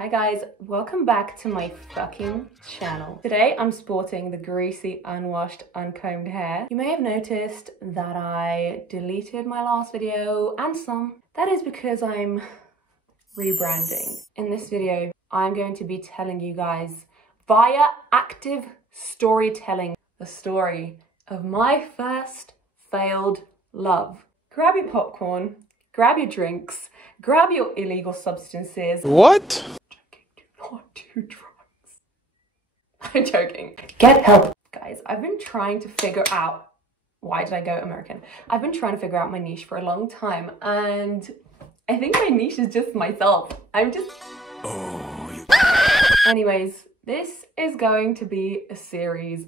Hi guys, welcome back to my fucking channel. Today I'm sporting the greasy, unwashed, uncombed hair. You may have noticed that I deleted my last video and some. That is because I'm rebranding. In this video, I'm going to be telling you guys via active storytelling the story of my first failed love. Grab your popcorn, grab your drinks, grab your illegal substances. What? Not do drugs. I'm joking. Get help. Guys, I've been trying to figure out, why did I go American? I've been trying to figure out my niche for a long time, and I think my niche is just myself. I'm just... Anyways, this is going to be a series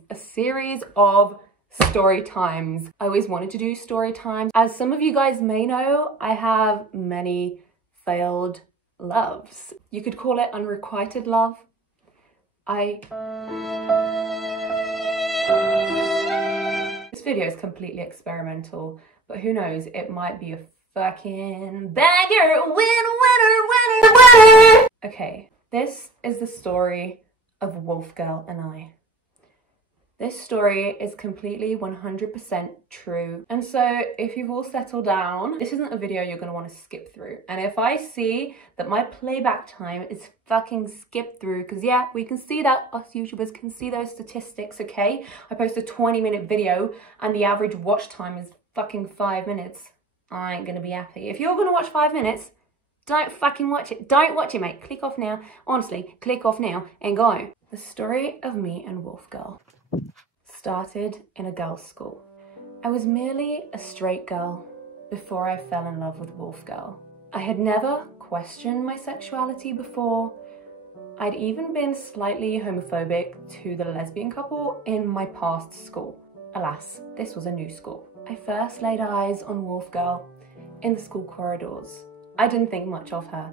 of story times. I always wanted to do story times. As some of you guys may know, I have many failed loves. You could call it unrequited love. This video is completely experimental, but who knows, it might be a fucking banger. Winner. Okay, this is the story of Wolf Girl and I. This story is completely 100% true. And so if you've all settled down, this isn't a video you're gonna wanna skip through. And if I see that my playback time is fucking skipped through, because yeah, we can see that, us YouTubers can see those statistics, okay? I post a 20-minute video and the average watch time is fucking 5 minutes. I ain't gonna be happy. If you're gonna watch 5 minutes, don't fucking watch it. Don't watch it, mate. Click off now. Honestly, click off now and go. The story of me and Wolf Girl started in a girls' school. I was merely a straight girl before I fell in love with Wolf Girl. I had never questioned my sexuality before. I'd even been slightly homophobic to the lesbian couple in my past school. Alas, this was a new school. I first laid eyes on Wolf Girl in the school corridors. I didn't think much of her.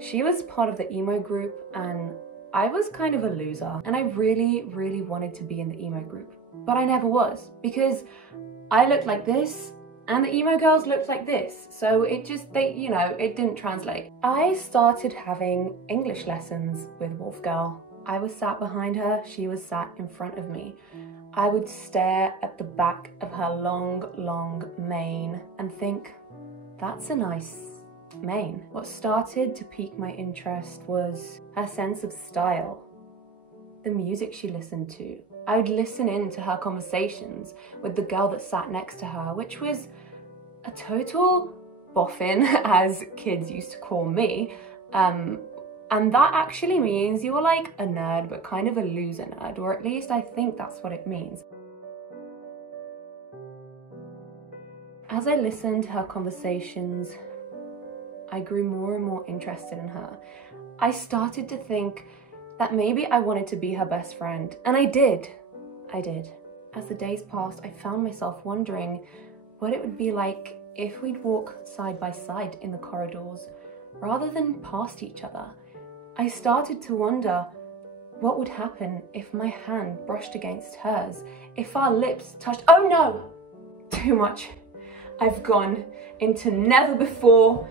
She was part of the emo group and I was kind of a loser, and I really wanted to be in the emo group, but I never was because I looked like this and the emo girls looked like this. So it just, it didn't translate. I started having English lessons with Wolf Girl. I was sat behind her, she was sat in front of me. I would stare at the back of her long mane and think, that's a nice mane. What started to pique my interest was her sense of style, the music she listened to. I would listen in to her conversations with the girl that sat next to her, which was a total boffin, as kids used to call me. And that actually means you were like a nerd, but kind of a loser nerd, or at least I think that's what it means. As I listened to her conversations, I grew more and more interested in her. I started to think that maybe I wanted to be her best friend, and I did. As the days passed, I found myself wondering what it would be like if we'd walk side by side in the corridors rather than past each other. I started to wonder what would happen if my hand brushed against hers, if our lips touched. Oh no! Too much. I've gone into never before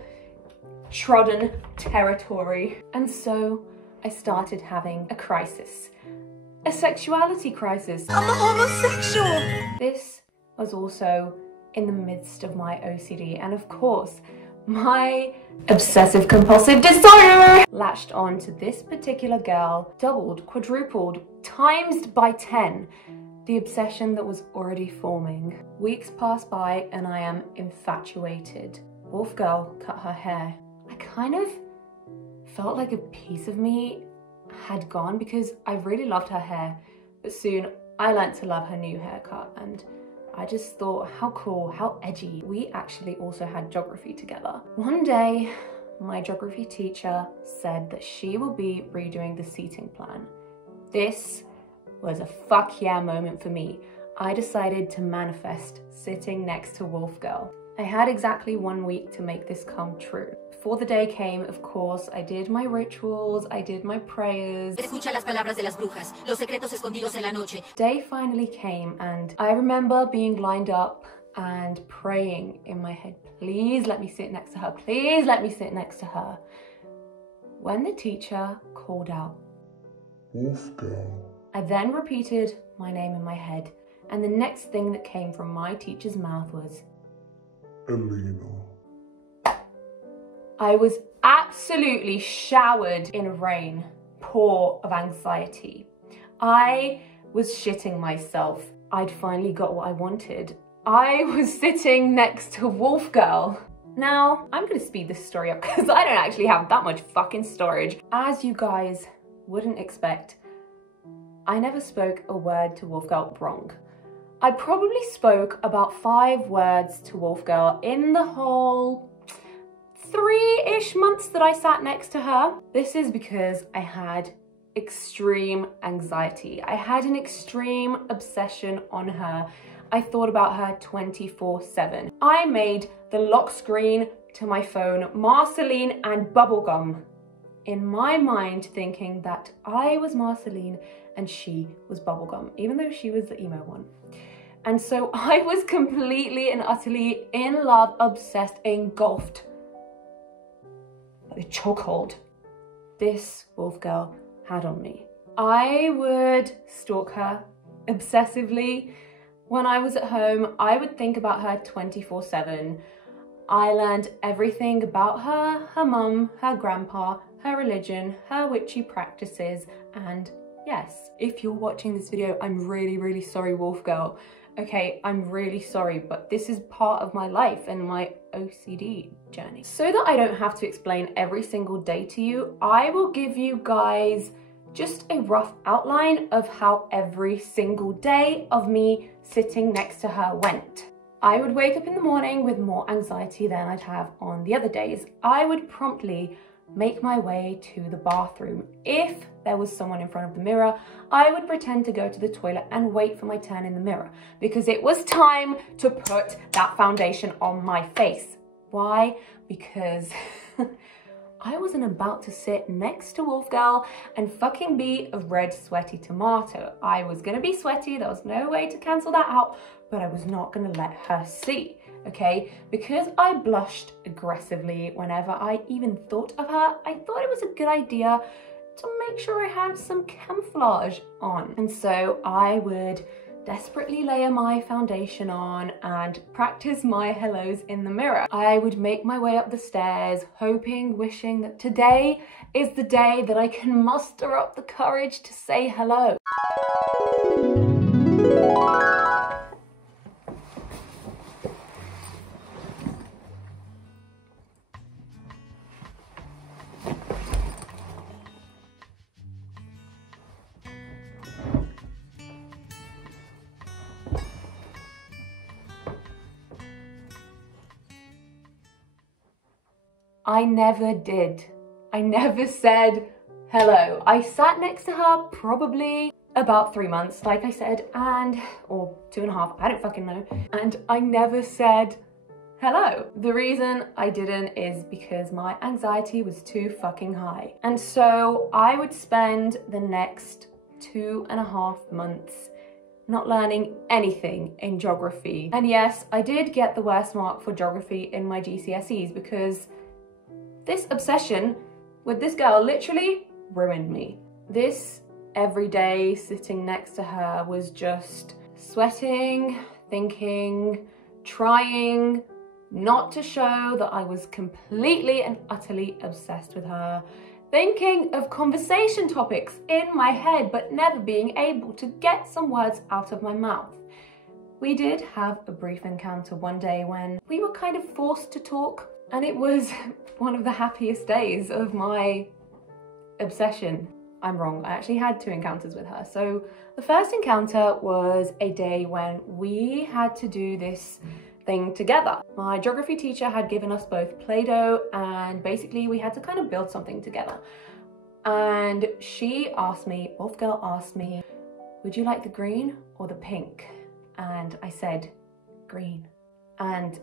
trodden territory. And so I started having a crisis. A sexuality crisis. I'm a homosexual! This was also in the midst of my OCD, and of course, my obsessive compulsive disorder latched on to this particular girl, doubled, quadrupled, times by 10. The obsession that was already forming. Weeks passed by and I am infatuated. Wolf Girl cut her hair. I kind of felt like a piece of me had gone because I really loved her hair, but soon I learnt to love her new haircut and I just thought, how cool, how edgy. We actually also had geography together. One day, my geography teacher said that she will be redoing the seating plan. This was a fuck yeah moment for me. I decided to manifest sitting next to Wolf Girl. I had exactly 1 week to make this come true. Before the day came, of course, I did my rituals, I did my prayers. Escucha las palabras de las brujas, los secretos escondidos en la noche. Day finally came and I remember being lined up and praying in my head, please let me sit next to her, please let me sit next to her. when the teacher called out, "Wolf girl." I then repeated my name in my head, and the next thing that came from my teacher's mouth was, "Alina." I was absolutely showered in rain, pour of anxiety. I was shitting myself. I'd finally got what I wanted. I was sitting next to Wolf Girl. Now, I'm gonna speed this story up because I don't actually have that much fucking storage. As you guys wouldn't expect, I never spoke a word to Wolf Girl wrong. I probably spoke about 5 words to Wolf Girl in the whole 3-ish months that I sat next to her. This is because I had extreme anxiety. I had an extreme obsession on her. I thought about her 24/7. I made the lock screen to my phone Marceline and bubblegum in my mind, thinking that I was Marceline and she was bubblegum, even though she was the emo one. And so I was completely and utterly in love, obsessed, engulfed by the chokehold this Wolf Girl had on me. I would stalk her obsessively. When I was at home, I would think about her 24/7. I learned everything about her, her mum, her grandpa, her religion, her witchy practices, and yes, if you're watching this video, I'm really, really sorry, Wolf Girl. Okay, I'm really sorry, but this is part of my life and my OCD journey. So that I don't have to explain every single day to you, I will give you guys just a rough outline of how every single day of me sitting next to her went. I would wake up in the morning with more anxiety than I'd have on the other days. I would promptly make my way to the bathroom. If there was someone in front of the mirror, I would pretend to go to the toilet and wait for my turn in the mirror because it was time to put that foundation on my face. Why? Because I wasn't about to sit next to Wolf Girl and fucking be a red sweaty tomato. I was gonna be sweaty, there was no way to cancel that out, but I was not gonna let her see. Okay, because I blushed aggressively whenever I even thought of her, I thought it was a good idea to make sure I had some camouflage on. And so I would desperately layer my foundation on and practice my hellos in the mirror. I would make my way up the stairs, hoping, wishing that today is the day that I can muster up the courage to say hello. I never did. I never said hello. I sat next to her probably about 3 months, like I said, or 2.5, I don't fucking know. And I never said hello. The reason I didn't is because my anxiety was too fucking high. And so I would spend the next 2.5 months not learning anything in geography. And yes, I did get the worst mark for geography in my GCSEs because this obsession with this girl literally ruined me. This every day sitting next to her was just sweating, thinking, trying not to show that I was completely and utterly obsessed with her, thinking of conversation topics in my head but never being able to get some words out of my mouth. We did have a brief encounter one day when we were kind of forced to talk, and it was one of the happiest days of my obsession. I'm wrong, I actually had 2 encounters with her. So the first encounter was a day when we had to do this thing together. My geography teacher had given us both Play-Doh and basically we had to kind of build something together. And she asked me, Wolf Girl asked me, would you like the green or the pink? And I said, green. And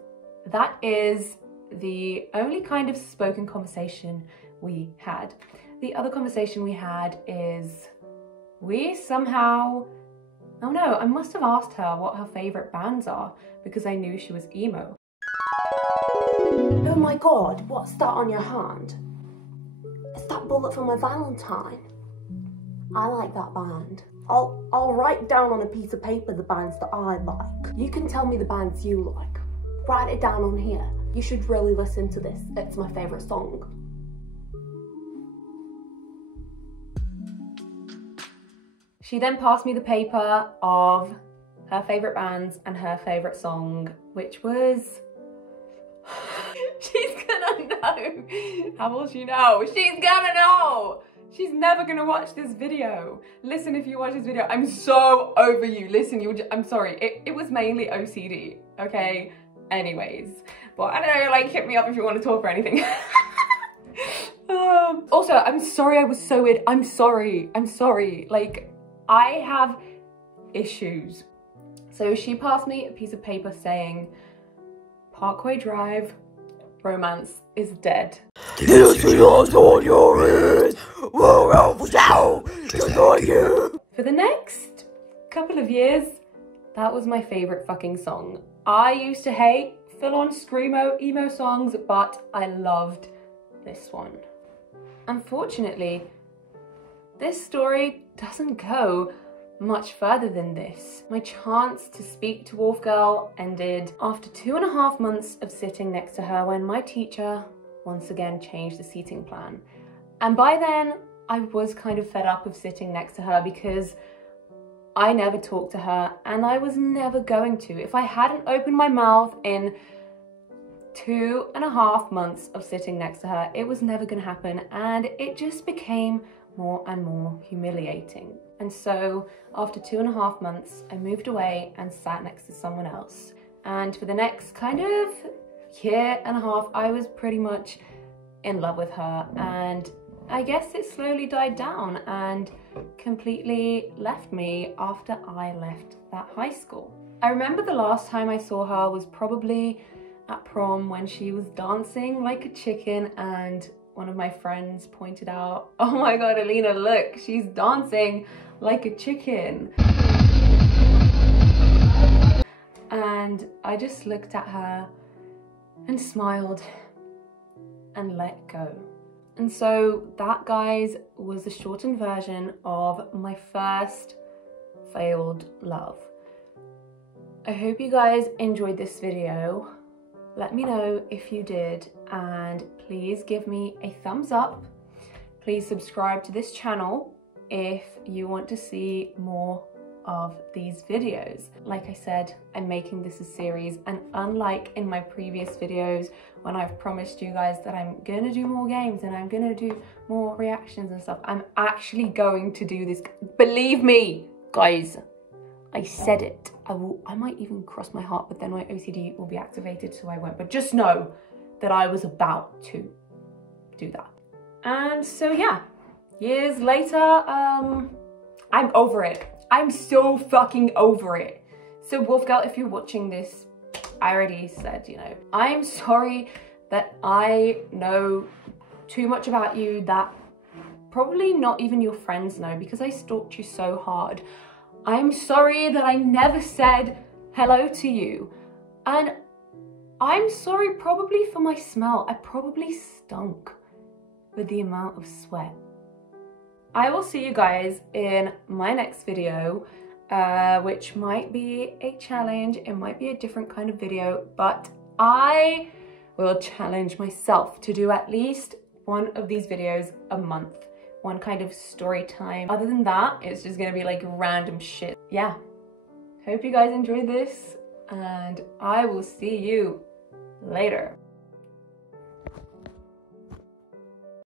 that is the only kind of spoken conversation we had. The other conversation we had is we somehow, oh no, I must have asked her what her favourite bands are because I knew she was emo. Oh my god, what's that on your hand? Is that Black Bullet for my Valentine. I like that band. I'll write down on a piece of paper the bands that I like. You can tell me the bands you like. Write it down on here. You should really listen to this. It's my favourite song. She then passed me the paper of her favourite bands and her favourite song, which was... She's gonna know. How will she know? She's gonna know. She's never gonna watch this video. Listen, if you watch this video, I'm so over you. Listen, I'm sorry. It was mainly OCD, okay? Anyways, but I don't know, like, hit me up if you want to talk or anything. Also, I'm sorry I was so weird. I'm sorry. Like, I have issues. So she passed me a piece of paper saying, Parkway Drive, romance is dead. For the next couple of years, that was my favourite fucking song. I used to hate full-on screamo, emo songs, but I loved this one. Unfortunately, this story doesn't go much further than this. My chance to speak to Wolf Girl ended after 2.5 months of sitting next to her when my teacher once again changed the seating plan. And by then, I was kind of fed up of sitting next to her because I never talked to her and I was never going to. If I hadn't opened my mouth in 2.5 months of sitting next to her, it was never gonna happen, and it just became more and more humiliating. And so after 2.5 months, I moved away and sat next to someone else. And for the next kind of 1.5 years, I was pretty much in love with her, and I guess it slowly died down and completely left me after I left that high school. I remember the last time I saw her was probably at prom when she was dancing like a chicken, and one of my friends pointed out, oh my god, Alina, look, she's dancing like a chicken. And I just looked at her and smiled and let go. And so that, guys, was the shortened version of my first failed love. I hope you guys enjoyed this video. Let me know if you did, and please give me a thumbs up. Please subscribe to this channel if you want to see more of these videos. Like I said, I'm making this a series, and unlike in my previous videos when I've promised you guys that I'm gonna do more games and I'm gonna do more reactions and stuff, I'm actually going to do this. Believe me, guys, I said it. I might even cross my heart, but then my OCD will be activated, so I won't. But just know that I was about to do that. And so yeah, years later, I'm over it. I'm so fucking over it. So Wolf Girl, if you're watching this, I already said, you know, I'm sorry that I know too much about you that probably not even your friends know, because I stalked you so hard. I'm sorry that I never said hello to you. And I'm sorry probably for my smell. I probably stunk with the amount of sweat. I will see you guys in my next video, which might be a challenge. It might be a different kind of video, but I will challenge myself to do at least one of these videos a month. One kind of story time. Other than that, it's just gonna be like random shit. Yeah, hope you guys enjoyed this, and I will see you later.